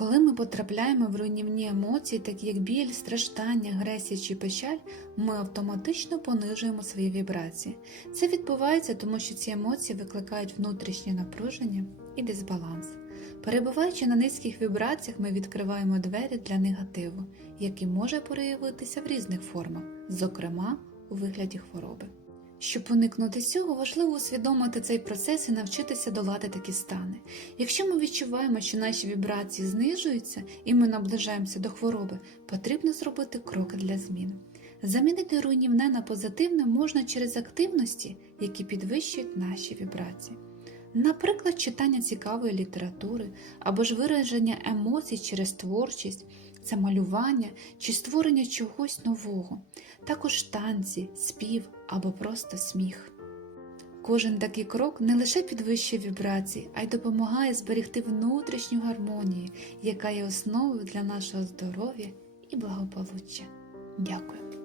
Коли ми потрапляємо в руйнівні емоції, такі як біль, страждання, агресія чи печаль, ми автоматично понижуємо свої вібрації. Це відбувається, тому що ці емоції викликають внутрішнє напруження і дисбаланс. Перебуваючи на низьких вібраціях, ми відкриваємо двері для негативу, який може проявитися в різних формах, зокрема у вигляді хвороби. Щоб уникнути цього, важливо усвідомити цей процес і навчитися долати такі стани. Якщо ми відчуваємо, що наші вібрації знижуються і ми наближаємося до хвороби, потрібно зробити кроки для змін. Замінити руйнівне на позитивне можна через активності, які підвищують наші вібрації. Наприклад, читання цікавої літератури або ж вираження емоцій через творчість, це малювання чи створення чогось нового, також танці, спів або просто сміх. Кожен такий крок не лише підвищує вібрації, а й допомагає зберегти внутрішню гармонію, яка є основою для нашого здоров'я і благополуччя. Дякую!